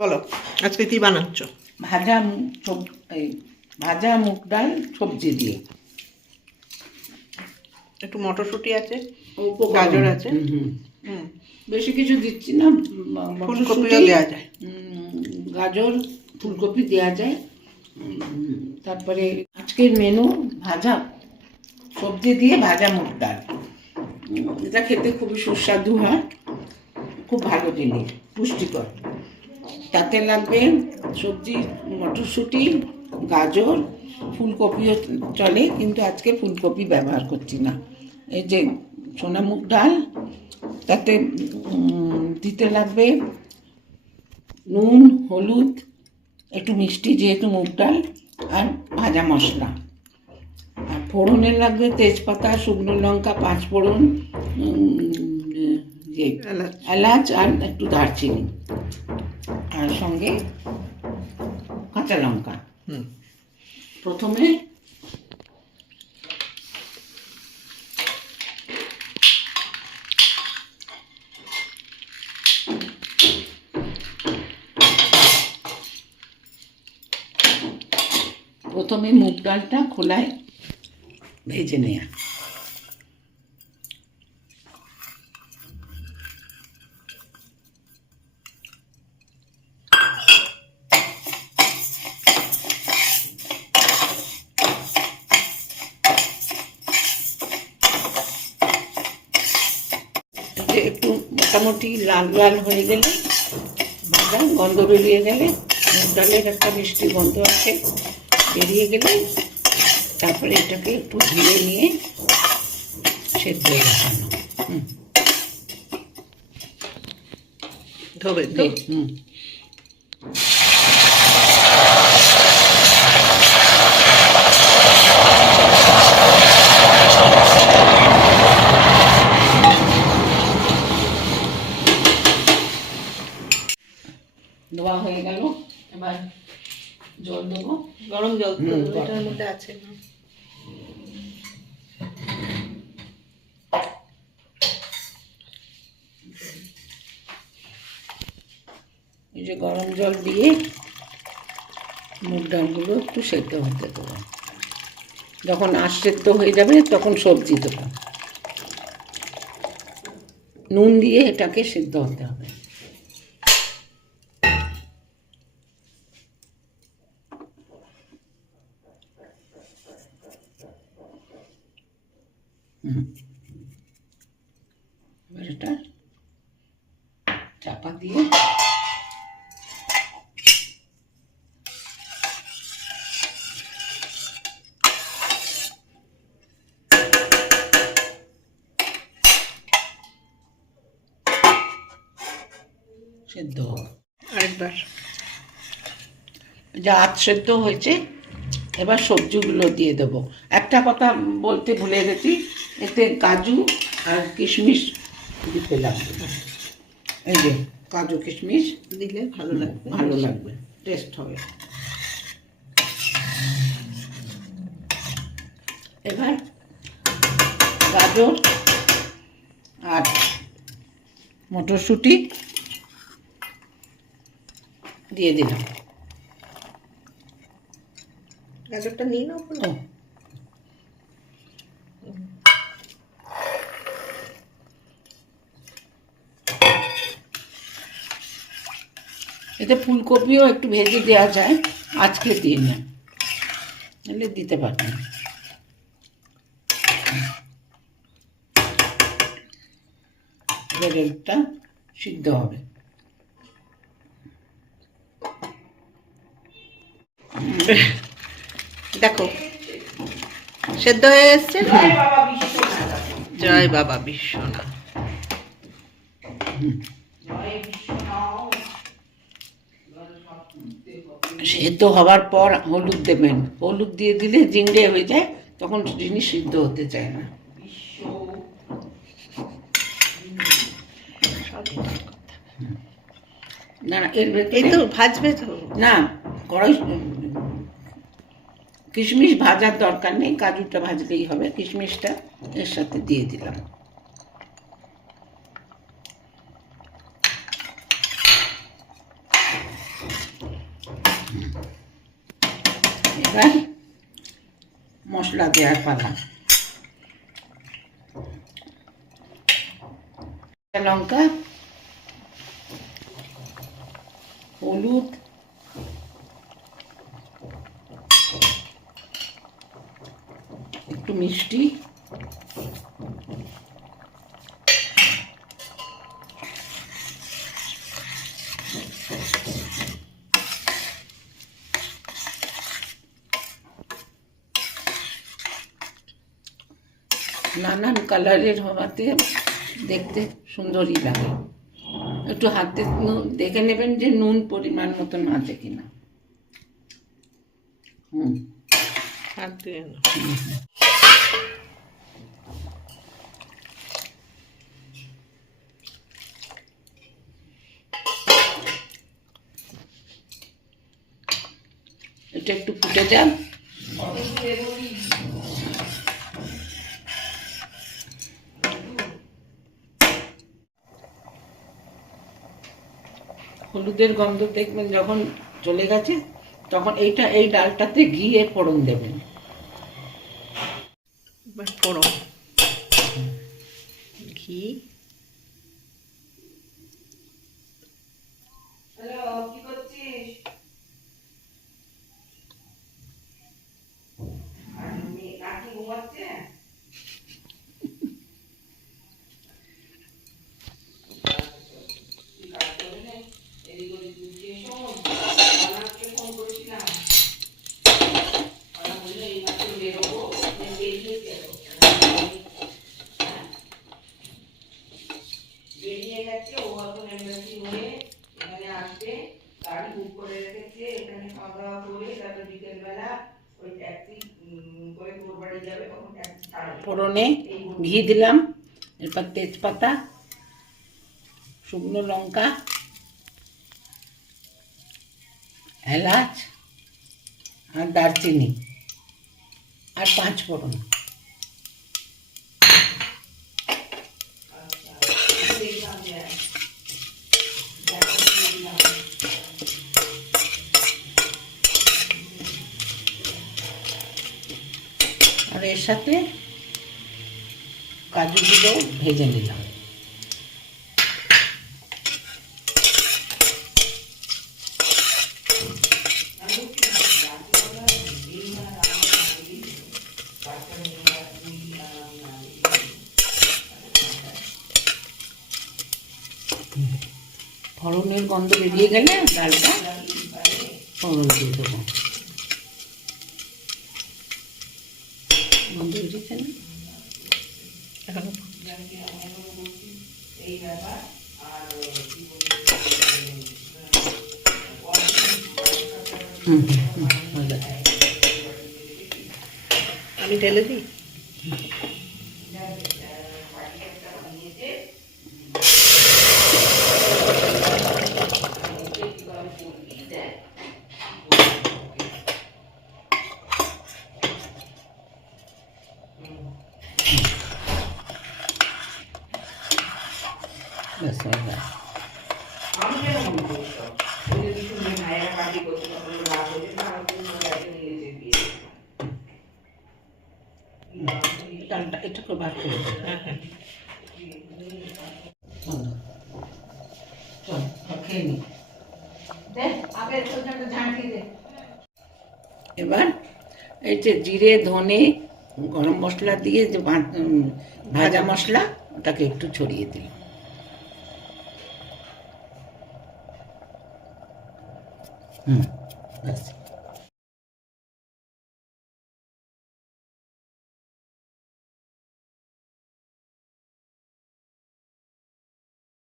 বলো আজকে কি বানাচ্ছ? ভাজা ভাজা মুগ ডাল সবজি দিয়ে। একটু মটরশুঁটি আছে, গাজর গাজর আছে। আছে। বেশি কিছু দিচ্ছি না। ফুলকপিও দেওয়া যায়। গাজর ফুলকপি দেওয়া যায়। তারপরে আজকের মেনু ভাজা সবজি দিয়ে ভাজা মুগ ডাল। এটা খেতে খুবই সুস্বাদু হয়, খুব ভালো জিনিস, পুষ্টিকর। তাতে লাগবে সবজি, মটরশুঁটি, গাজর, ফুলকপিও চলে, কিন্তু আজকে ফুলকপি ব্যবহার করছি না। এই যে সোনা মুগ ডাল, তাতে দিতে লাগবে নুন, হলুদ, একটু মিষ্টি যেহেতু মুগ ডাল, আর ভাজা মশলা। আর ফোড়নে লাগবে তেজপাতা, শুকনো লঙ্কা, পাঁচ ফোড়ন, এলাচ আর একটু দারচিনি, আর সঙ্গে কাঁচা লঙ্কা। প্রথমে মুগ ডালটা খোলায় ভেজে নেয়া। একটু মোটামুটি লাল লাল হয়ে গেলে, ভাজা গন্ধ বেরিয়ে গেলে, মুগ ডালের একটা মিষ্টি গন্ধ আছে, বেরিয়ে গেলে তারপরে এটাকে একটু ধীরে নিয়ে সেদ্ধ বসানো। ধোবে তো? ধোয়া হয়ে গেল, এবার জল দেবো। গরম জল এটার মধ্যে আছে না? এই যে গরম জল দিয়ে মুগ ডালগুলো একটু সেদ্ধ হতে দেবো। যখন সেদ্ধ হয়ে যাবে তখন সবজি দেবো। নুন দিয়ে এটাকে সেদ্ধ হতে হবে। এবার এটা চাপা দিয়ে সেদ্ধ আরেকবার যা আধ সেদ্ধ হয়েছে, এবার সবজিগুলো দিয়ে দেবো। একটা কথা বলতে ভুলে গেছি, এতে কাজু আর কিশমিশ দিতে লাগবে। এই যে কাজু কিশমিশ দিলে ভালো লাগবে, ভালো লাগবে, টেস্ট হবে। এবার গাজর আর মটরশুঁটি দিয়ে দিলাম। গাজরটা নিয়ে নাও। এতে ফুলকপিও একটু ভেজে দেওয়া যায়, আজকে দিয়ে না, নাহলে দিতে পারবেন। এবার এটা সিদ্ধ হবে। দেখো সেদ্ধ হয়ে এসছে। জয় বাবা বিশ্বনাথ। সেদ্ধ হওয়ার পর হলুদ দেবেন। হলুদ দিয়ে দিলে জিংড়ে হয়ে যায়, তখন জিনিস সিদ্ধ হতে চায় না। না না, এর এই ভেতরে তো ভাজবে তো না, কড়াই কিশমিশ ভাজার দরকার নেই, কাজুটা ভাজলেই হবে। কিশমিশটা এর সাথে দিয়ে দিলাম। এবার মশলা দেওয়ার পালা। লঙ্কা, হলুদ, একটু মিষ্টি, নানান কালারের হওয়াতে দেখতে সুন্দরই লাগে। একটু হাতে দেখে নেবেন যে নুন পরিমাণ মতন আছে কিনা। হাত দিয়ে নাও। এটা একটু ফুটে যাক। হলুদের গন্ধ দেখবেন যখন চলে গেছে, তখন এই ডালটাতে ঘি ফোড়ন দেবেন। এবার ফোড়ন, ঘি, কি করছিস? কাকি ঘুমাচ্ছে? বেরিয়ে গেছে, ও এখন এমবাসি হয়ে এখানে আসবে, গাড়ি বুক করে রেখেছে, এখানে খাওয়া দাওয়া করে তারপর বিকেলবেলা ওই ট্যাক্সি করে তোর বাড়ি যাবে, তখন ট্যাক্সি ছাড়বে। ফোড়নে ঘি দিলাম, এরপর তেজপাতা, শুকনো লঙ্কা, এলাচ আর দারচিনি আর 5 ফোড়ন। আর এর সাথে কাজুগুলো ভেজে নিলাম। ফোড়নের গন্ধ বেরিয়ে গেলে ডালটা ফোড়ন দিয়ে দেবো। গন্ধ বেরিয়েছে না? এখন আমি ঢেলে দিই। ব্যাস হয়ে গেল। ডালটা এটাকে বার করে দেবো। হ্যাঁ হ্যাঁ, চল খেয়ে নি। এবার এই যে জিরে, ধনে, গরম মশলা দিয়ে যে ভাজা মশলা, ওটাকে একটু ছড়িয়ে দিলাম। ব্যাস।